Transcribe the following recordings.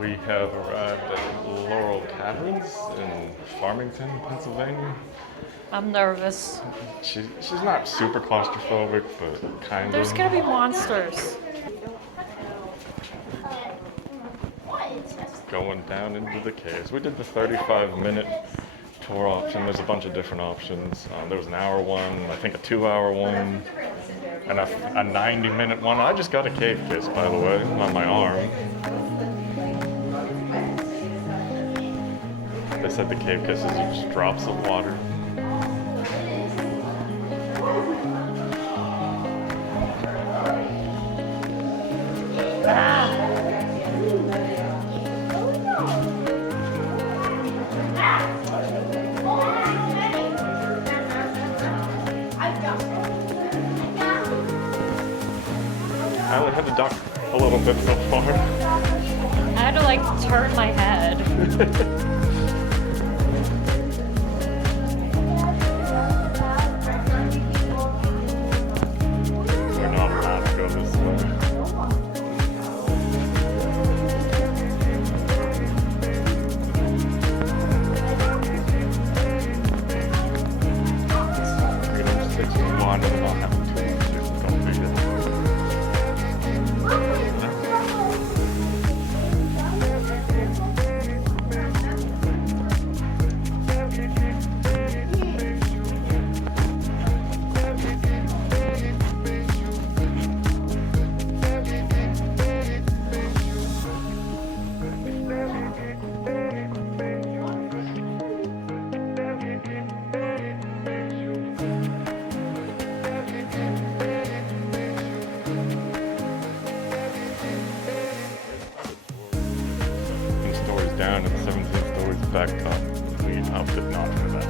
We have arrived at Laurel Caverns in Farmington, Pennsylvania. I'm nervous. She's not super claustrophobic, but kind of. There's gonna be monsters. Going down into the caves. We did the 35-minute tour option. There's a bunch of different options. There was an hour one, I think a 2-hour one, and a 90-minute one. I just got a cave kiss, by the way, on my arm. They said the cave kisses are just drops of water. I only had to duck a little bit so far. I had to like turn my head. We're not allowed to go this way. Freedom 61 and not having too much difficulty. Stories down and 17 stories back up. We opted not for that.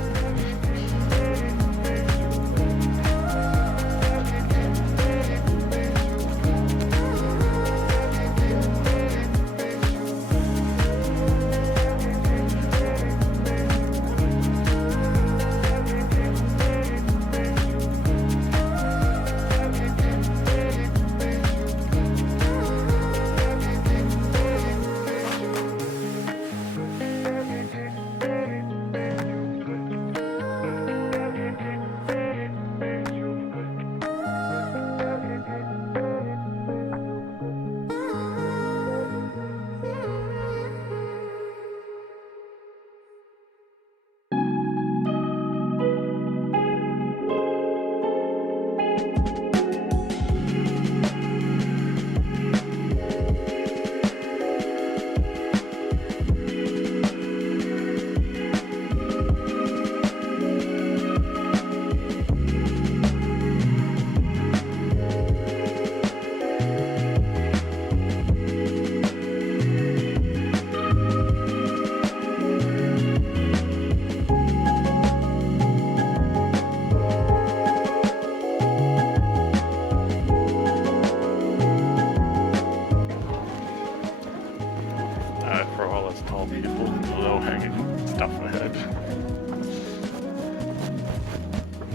For all us tall people, low-hanging stuff ahead.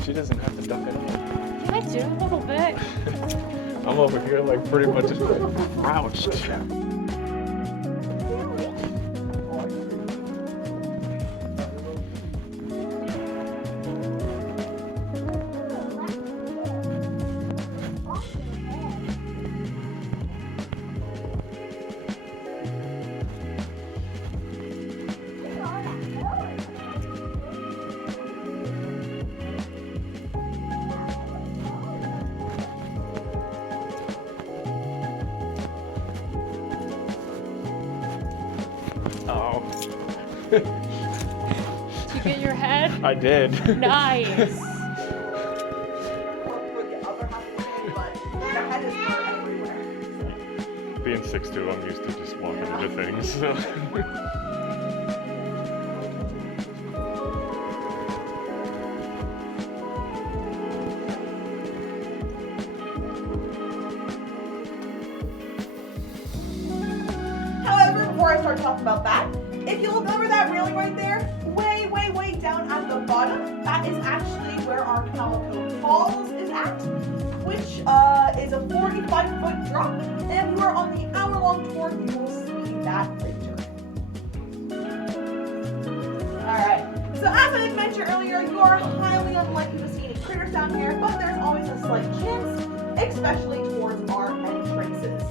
She doesn't have to duck at all. I do a little bit. I'm over here like pretty much crouched. Oh. Did you get your head? I did. Nice. Being 6'2", I'm used to just walking into things. So. However, before I start talking about that, if you look over that railing right there, way, way, way down at the bottom, that is actually where our Calico Falls is at, which is a 45-foot drop. And if you are on the hour-long tour, you will see that bridge critters down here, but there's always a slight chance, especially towards our entrances.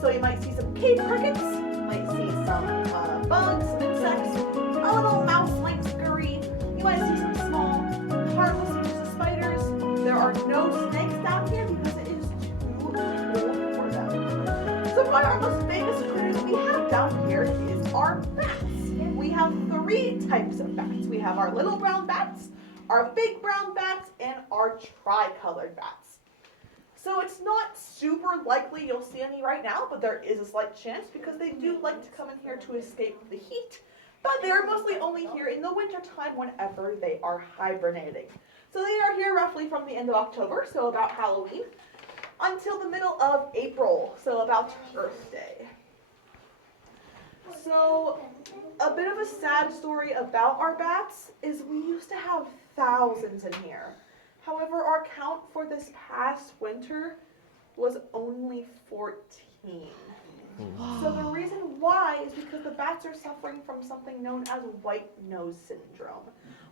So you might see some cave crickets, might see some bugs, some insects, a little mouse-like scurry. You might see some small, harmless spiders. There are no snakes down here because it is too cold for them. So one of our most famous critters that we have down here is our bats. We have 3 types of bats. We have our little brown bats, our big brown bats, and our tricolored bats. So it's not super likely you'll see any right now, but there is a slight chance because they do like to come in here to escape the heat. But they're mostly only here in the winter time whenever they are hibernating. So they are here roughly from the end of October, so about Halloween, until the middle of April, so about Earth Day. So a bit of a sad story about our bats is we used to have thousands in here. However, our count for this past winter was only 14. So the reason why is because the bats are suffering from something known as white nose syndrome.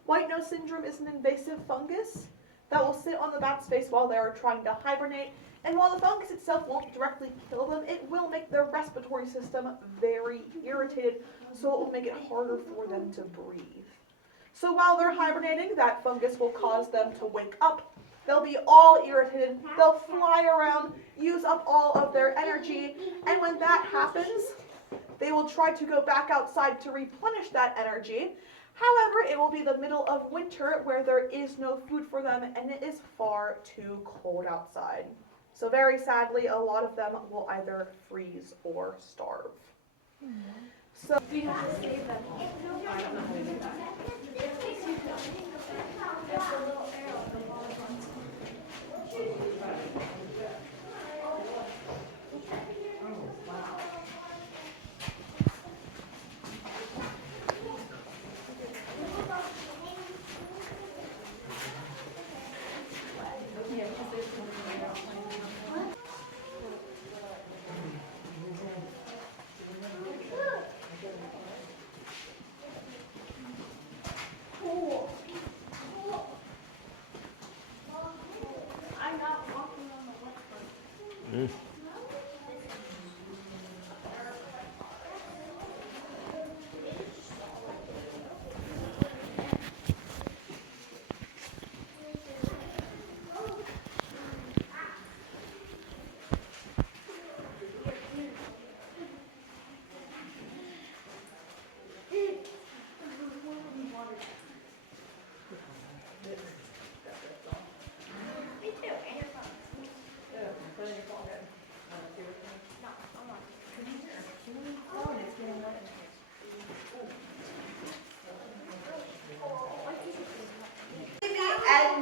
White nose syndrome is an invasive fungus that will sit on the bat's face while they are trying to hibernate. And while the fungus itself won't directly kill them, it will make their respiratory system very irritated, so it will make it harder for them to breathe. So while they're hibernating, that fungus will cause them to wake up. They'll be all irritated, they'll fly around, use up all of their energy, and when that happens, they will try to go back outside to replenish that energy. However, it will be the middle of winter where there is no food for them and it is far too cold outside. So very sadly, a lot of them will either freeze or starve. So Do you have to save them? I don't know how to do that.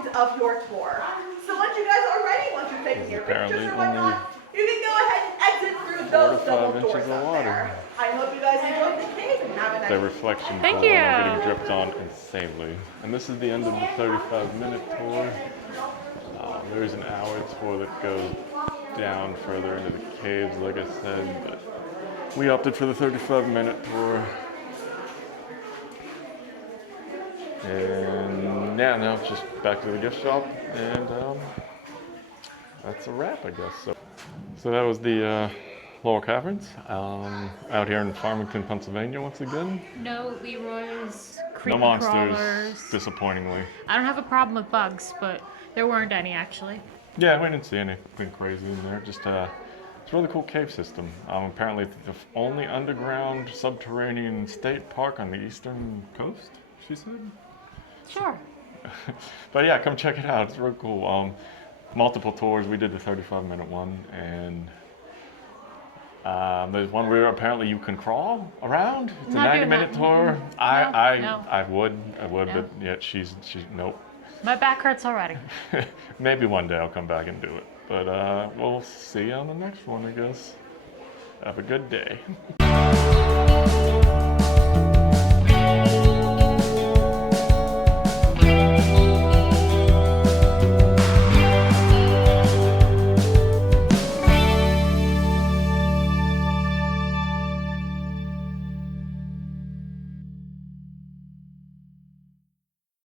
end of your tour. So once you guys are ready, once you've taken your pictures or whatnot, you can go ahead and exit through those double doors up there. I hope you guys enjoyed the cave and have a nice The reflection Thank pool, you. and I'm getting dripped on insanely. And this is the end of the 35-minute tour. There's an hour tour that goes down further into the caves, like I said, but we opted for the 35-minute tour. And yeah, now it's just back to the gift shop, and that's a wrap, I guess. So that was the Laurel Caverns out here in Farmington, Pennsylvania once again. No Leroy's creepy No monsters, crawlers. disappointingly. I don't have a problem with bugs, but there weren't any actually. Yeah, we didn't see anything crazy in there. Just it's a really cool cave system. Apparently the only underground subterranean state park on the eastern coast, she said. Sure. But yeah, come check it out. It's really cool. Multiple tours. We did the 35-minute one, and there's one where apparently you can crawl around. It's a Not doing 90-minute that. tour. No. I would, No. but yeah, she's nope. My back hurts already. Maybe one day I'll come back and do it. But we'll see you on the next one, I guess. Have a good day.